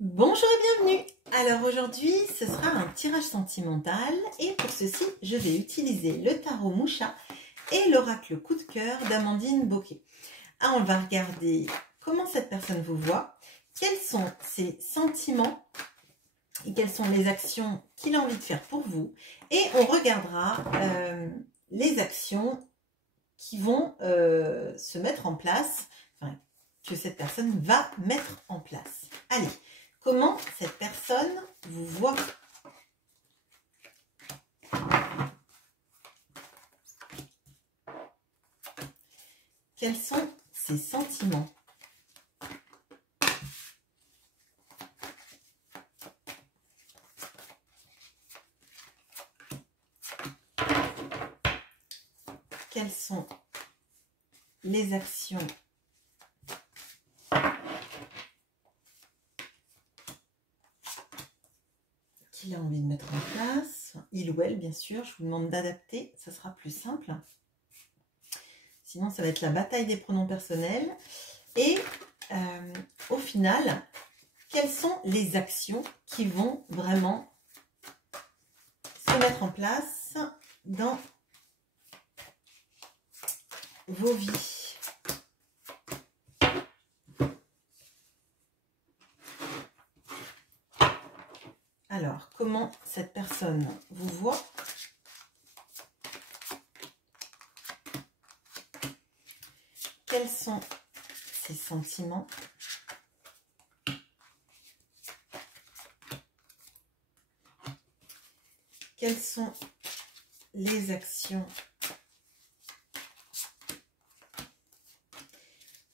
Bonjour et bienvenue. Alors aujourd'hui, ce sera un tirage sentimental et pour ceci, je vais utiliser le tarot Moucha et l'oracle coup de cœur d'Amandine Bocquet. On va regarder comment cette personne vous voit, quels sont ses sentiments et quelles sont les actions qu'il a envie de faire pour vous. Et on regardera les actions qui vont se mettre en place, enfin, que cette personne va mettre en place. Allez. Comment cette personne vous voit? Quels sont ses sentiments? Quelles sont les actions qu'il a envie de mettre en place? Il ou elle, bien sûr. Je vous demande d'adapter, ça sera plus simple. Sinon, ça va être la bataille des pronoms personnels. Et au final, quelles sont les actions qui vont vraiment se mettre en place dans vos vies? Alors, comment cette personne vous voit? Quels sont ses sentiments? Quelles sont les actions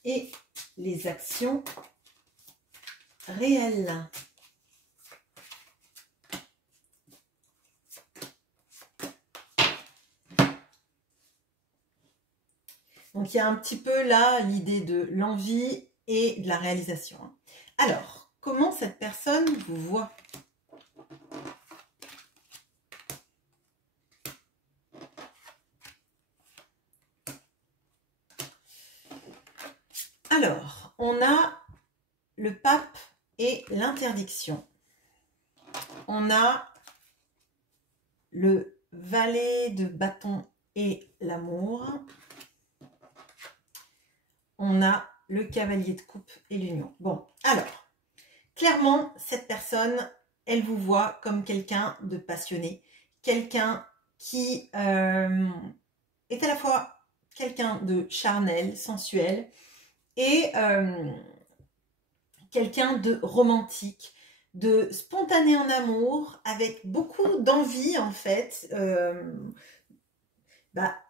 et les actions réelles? Donc, il y a un petit peu là l'idée de l'envie et de la réalisation. Alors, comment cette personne vous voit? Alors, on a le pape et l'interdiction. On a le valet de bâton et l'amour. On a le cavalier de coupe et l'union. Bon, alors, clairement, cette personne, elle vous voit comme quelqu'un de passionné, quelqu'un qui est à la fois quelqu'un de charnel, sensuel, et quelqu'un de romantique, de spontané en amour, avec beaucoup d'envie en fait,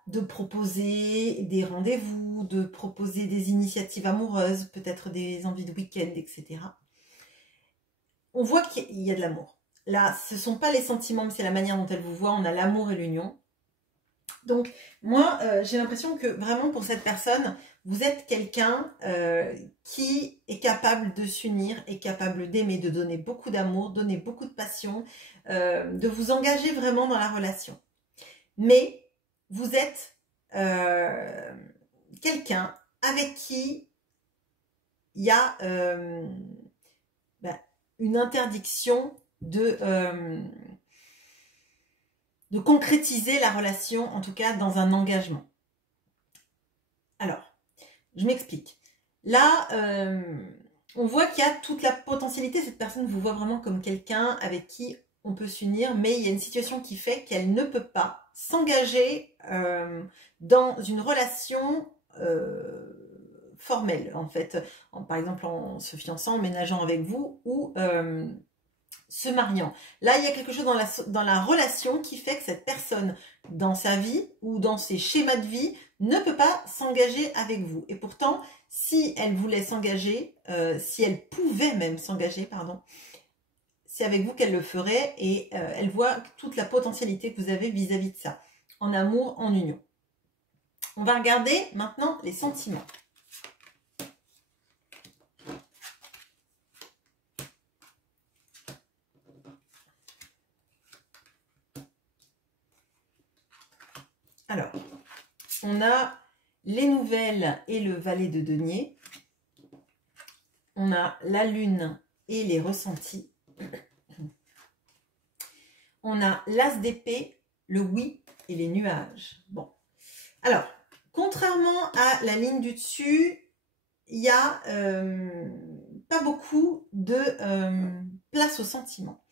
de proposer des rendez-vous, de proposer des initiatives amoureuses, peut-être des envies de week-end, etc. On voit qu'il y a de l'amour. Là, ce ne sont pas les sentiments, mais c'est la manière dont elle vous voit. On a l'amour et l'union. Donc, moi, j'ai l'impression que vraiment pour cette personne, vous êtes quelqu'un qui est capable de s'unir, est capable d'aimer, de donner beaucoup d'amour, donner beaucoup de passion, de vous engager vraiment dans la relation. Mais vous êtes quelqu'un avec qui il y a une interdiction de concrétiser la relation, en tout cas dans un engagement. Alors, je m'explique. Là, on voit qu'il y a toute la potentialité. Cette personne vous voit vraiment comme quelqu'un avec qui on peut s'unir, mais il y a une situation qui fait qu'elle ne peut pas s'engager dans une relation formelle, en fait. Par exemple, en se fiançant, emménageant avec vous ou se mariant. Là, il y a quelque chose dans la relation qui fait que cette personne, dans sa vie ou dans ses schémas de vie, ne peut pas s'engager avec vous. Et pourtant, si elle voulait s'engager, si elle pouvait même s'engager, pardon, c'est avec vous qu'elle le ferait et elle voit toute la potentialité que vous avez vis-à-vis de ça, en amour, en union. On va regarder maintenant les sentiments. Alors, on a les nouvelles et le valet de denier. On a la lune et les ressentis. On a l'as d'épée, le oui et les nuages. Bon, alors, contrairement à la ligne du dessus, il n'y a pas beaucoup de place aux sentiments.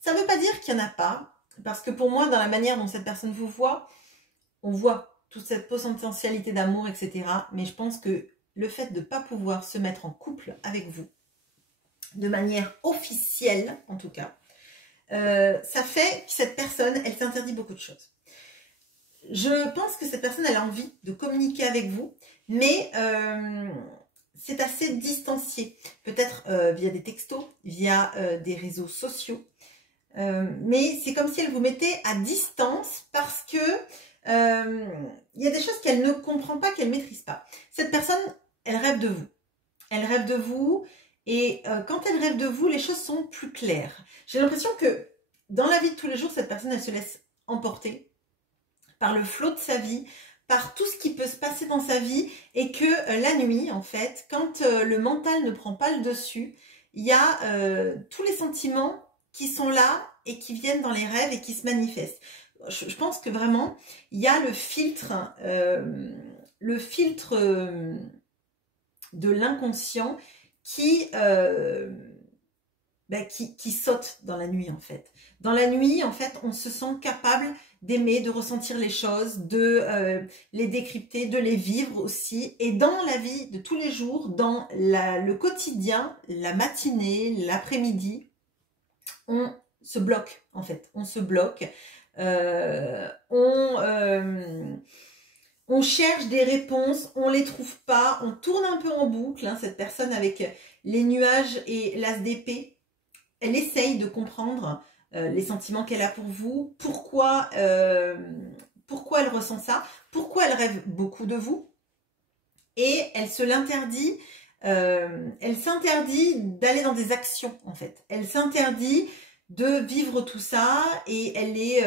Ça ne veut pas dire qu'il n'y en a pas, parce que pour moi, dans la manière dont cette personne vous voit, on voit toute cette potentialité d'amour, etc. Mais je pense que le fait de ne pas pouvoir se mettre en couple avec vous, de manière officielle en tout cas, ça fait que cette personne, elle s'interdit beaucoup de choses. Je pense que cette personne, elle a envie de communiquer avec vous, mais c'est assez distancié. Peut-être via des textos, via des réseaux sociaux. Mais c'est comme si elle vous mettait à distance parce que il y a des choses qu'elle ne comprend pas, qu'elle ne maîtrise pas. Cette personne, elle rêve de vous. Elle rêve de vous et quand elle rêve de vous, les choses sont plus claires. J'ai l'impression que dans la vie de tous les jours, cette personne, elle se laisse emporter par le flot de sa vie, par tout ce qui peut se passer dans sa vie et que la nuit, en fait, quand le mental ne prend pas le dessus, il y a tous les sentiments qui sont là et qui viennent dans les rêves et qui se manifestent. Je pense que vraiment, il y a le filtre de l'inconscient qui saute dans la nuit, en fait. Dans la nuit, en fait, on se sent capable d'aimer, de ressentir les choses, de les décrypter, de les vivre aussi. Et dans la vie de tous les jours, dans le quotidien, la matinée, l'après-midi, on se bloque, en fait. On se bloque. On cherche des réponses, on les trouve pas, on tourne un peu en boucle. Hein, cette personne avec les nuages et l'as d'épée, elle essaye de comprendre les sentiments qu'elle a pour vous, pourquoi elle ressent ça, pourquoi elle rêve beaucoup de vous, et elle se l'interdit. Elle s'interdit d'aller dans des actions, en fait. Elle s'interdit de vivre tout ça et elle est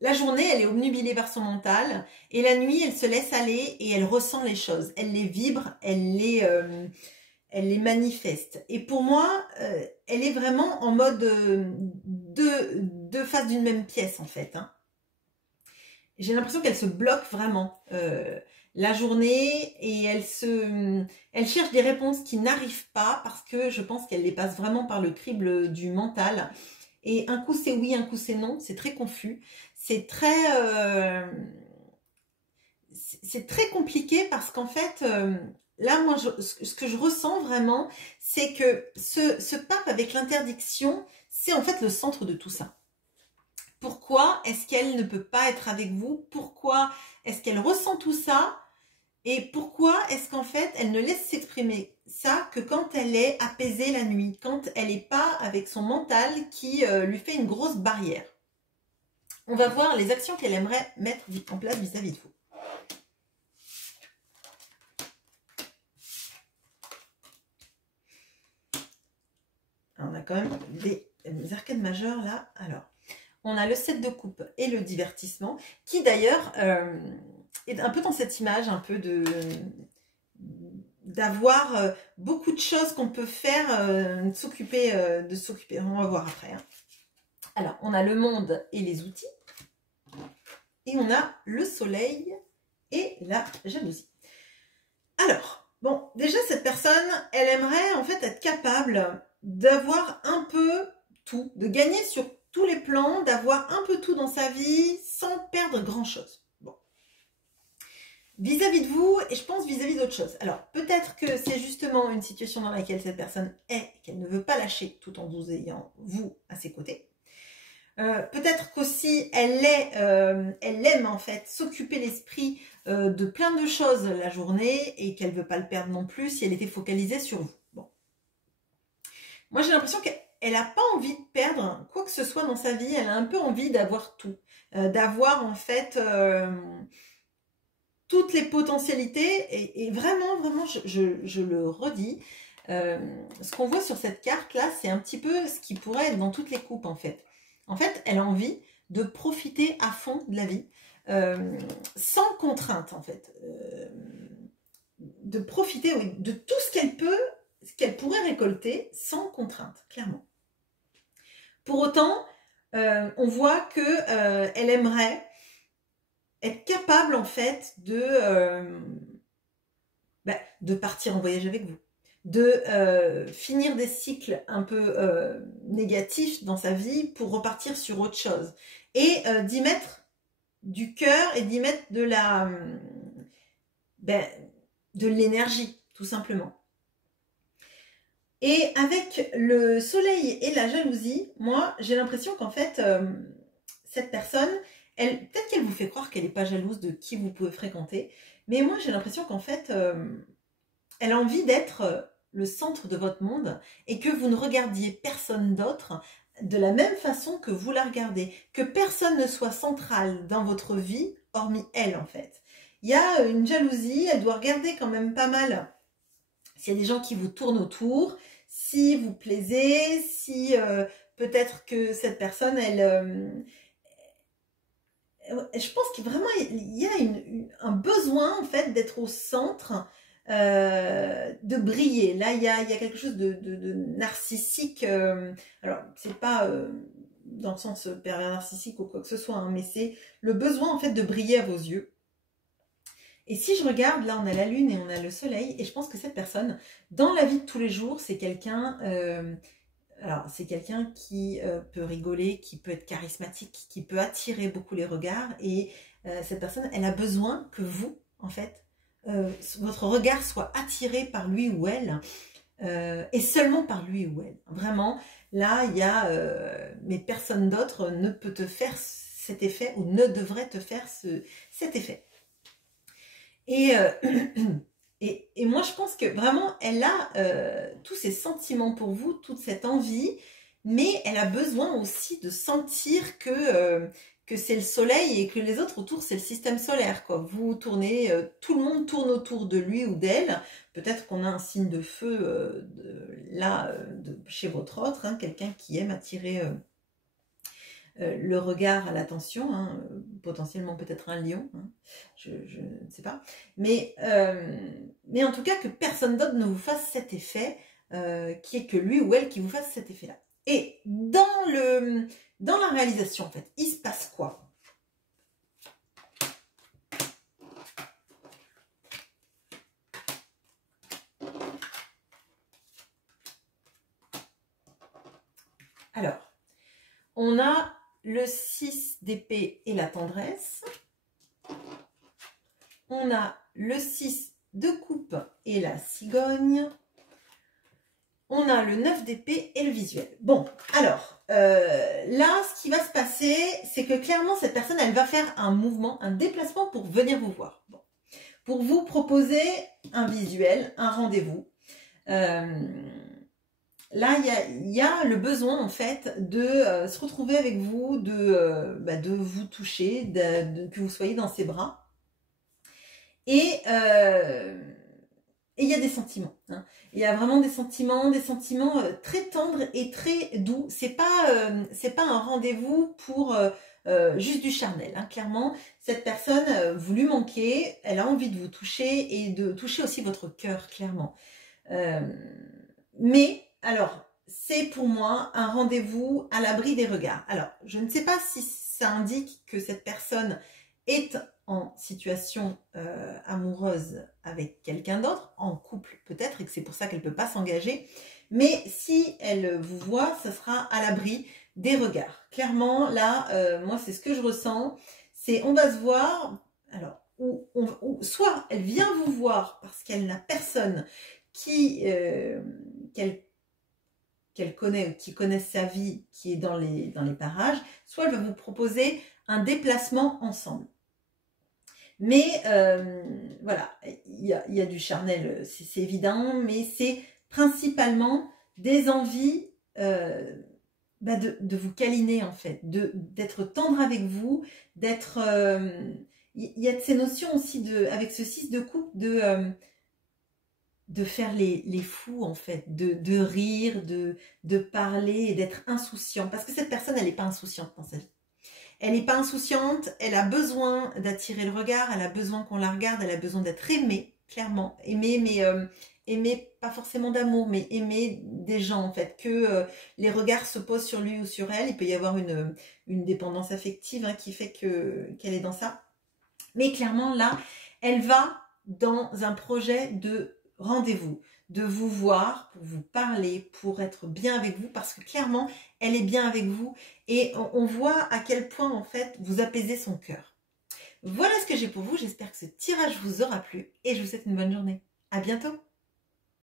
la journée, elle est obnubilée par son mental et la nuit, elle se laisse aller et elle ressent les choses. Elle les vibre, elle les manifeste. Et pour moi, elle est vraiment en mode deux faces d'une même pièce, en fait. Hein. J'ai l'impression qu'elle se bloque vraiment la journée et elle cherche des réponses qui n'arrivent pas parce que je pense qu'elle les passe vraiment par le crible du mental. Et un coup c'est oui, un coup c'est non, c'est très confus. C'est très compliqué parce qu'en fait, là, moi, ce que je ressens vraiment, c'est que ce pape avec l'interdiction, c'est en fait le centre de tout ça. Pourquoi est-ce qu'elle ne peut pas être avec vous? Pourquoi est-ce qu'elle ressent tout ça? Et pourquoi est-ce qu'en fait, elle ne laisse s'exprimer ça que quand elle est apaisée la nuit, quand elle n'est pas avec son mental qui lui fait une grosse barrière? On va voir les actions qu'elle aimerait mettre en place vis-à-vis de vous. Alors, on a quand même des arcades majeures là. Alors, on a le 7 de coupe et le divertissement, qui d'ailleurs est un peu dans cette image, un peu d'avoir beaucoup de choses qu'on peut faire, de s'occuper. On va voir après. Hein. Alors, on a le monde et les outils. Et on a le soleil et la jalousie. Alors, bon, déjà, cette personne, elle aimerait en fait être capable d'avoir un peu tout, de gagner sur tous les plans, d'avoir un peu tout dans sa vie sans perdre grand-chose. Bon. Vis-à-vis de vous, et je pense vis-à-vis d'autres choses. Alors, peut-être que c'est justement une situation dans laquelle cette personne est, qu'elle ne veut pas lâcher tout en vous ayant, vous, à ses côtés. Peut-être qu'aussi, elle aime en fait s'occuper l'esprit de plein de choses la journée et qu'elle ne veut pas le perdre non plus si elle était focalisée sur vous. Bon. Moi, j'ai l'impression qu'elle n'a pas envie de perdre quoi que ce soit dans sa vie. Elle a un peu envie d'avoir tout. D'avoir en fait toutes les potentialités. Et vraiment, vraiment, je le redis. Ce qu'on voit sur cette carte-là, c'est un petit peu ce qui pourrait être dans toutes les coupes en fait. En fait, elle a envie de profiter à fond de la vie, sans contrainte en fait. De profiter de tout ce qu'elle peut, ce qu'elle pourrait récolter sans contrainte, clairement. Pour autant, on voit que elle aimerait être capable en fait de partir en voyage avec vous, de finir des cycles un peu négatifs dans sa vie pour repartir sur autre chose et d'y mettre du cœur et d'y mettre de l'énergie, tout simplement. Et avec le soleil et la jalousie, moi, j'ai l'impression qu'en fait, cette personne, peut-être qu'elle vous fait croire qu'elle n'est pas jalouse de qui vous pouvez fréquenter, mais moi, j'ai l'impression qu'en fait, elle a envie d'être le centre de votre monde et que vous ne regardiez personne d'autre de la même façon que vous la regardez, que personne ne soit central dans votre vie, hormis elle, en fait. Il y a une jalousie, elle doit regarder quand même pas mal s'il y a des gens qui vous tournent autour, si vous plaisez, si peut-être que cette personne, je pense qu'il vraiment il y a un besoin en fait d'être au centre, de briller. Là, il y a quelque chose de narcissique. Alors, c'est pas dans le sens pervers narcissique ou quoi que ce soit, hein, mais c'est le besoin en fait de briller à vos yeux. Et si je regarde, là on a la lune et on a le soleil, et je pense que cette personne, dans la vie de tous les jours, c'est quelqu'un, c'est quelqu'un qui peut rigoler, qui peut être charismatique, qui peut attirer beaucoup les regards, et cette personne, elle a besoin que vous, en fait, votre regard soit attiré par lui ou elle, et seulement par lui ou elle. Vraiment, là, il y a, mais personne d'autre ne peut te faire cet effet, ou ne devrait te faire cet effet. Et moi, je pense que vraiment, elle a tous ces sentiments pour vous, toute cette envie, mais elle a besoin aussi de sentir que c'est le soleil et que les autres autour, c'est le système solaire, quoi. Vous tournez, tout le monde tourne autour de lui ou d'elle. Peut-être qu'on a un signe de feu chez votre autre, hein, quelqu'un qui aime attirer le regard à l'attention, hein, potentiellement peut-être un lion, hein, je ne sais pas, mais en tout cas que personne d'autre ne vous fasse cet effet, qui est que lui ou elle qui vous fasse cet effet-là. Et dans la réalisation, en fait, il se passe quoi? Alors, on a le 6 d'épée et la tendresse. On a le 6 de coupe et la cigogne. On a le 9 d'épée et le visuel. Bon, alors, là, ce qui va se passer, c'est que clairement, cette personne, elle va faire un mouvement, un déplacement pour venir vous voir. Bon. Pour vous proposer un visuel, un rendez-vous. Là, il y a le besoin, en fait, de se retrouver avec vous, de vous toucher, que vous soyez dans ses bras. Et il y a des sentiments. Hein. Il y a vraiment des sentiments très tendres et très doux. C'est pas un rendez-vous pour juste du charnel. Hein. Clairement, cette personne, vous lui manquez, elle a envie de vous toucher et de toucher aussi votre cœur, clairement. Mais alors, c'est pour moi un rendez-vous à l'abri des regards. Alors, je ne sais pas si ça indique que cette personne est en situation amoureuse avec quelqu'un d'autre, en couple peut-être, et que c'est pour ça qu'elle ne peut pas s'engager. Mais si elle vous voit, ça sera à l'abri des regards. Clairement, là, moi, c'est ce que je ressens. C'est on va se voir, alors, ou soit elle vient vous voir parce qu'elle n'a personne qu'elle connaît, qui connaît sa vie, qui est dans les parages, soit elle va vous proposer un déplacement ensemble. Mais voilà, il y a du charnel, c'est évident, mais c'est principalement des envies de vous câliner en fait, d'être tendre avec vous, d'être... il y a de ces notions aussi, avec ce 6 de coupe, de faire les fous en fait, de rire, de parler et d'être insouciant. Parce que cette personne, elle n'est pas insouciante dans sa vie. Elle n'est pas insouciante, elle a besoin d'attirer le regard, elle a besoin qu'on la regarde, elle a besoin d'être aimée, clairement. Aimée, mais aimer, pas forcément d'amour, mais aimer des gens en fait, que les regards se posent sur lui ou sur elle. Il peut y avoir une dépendance affective hein, qui fait qu'elle est dans ça. Mais clairement là, elle va dans un projet de rendez-vous, de vous voir, pour vous parler, pour être bien avec vous, parce que clairement, elle est bien avec vous et on voit à quel point en fait vous apaisez son cœur. Voilà ce que j'ai pour vous, j'espère que ce tirage vous aura plu et je vous souhaite une bonne journée. À bientôt!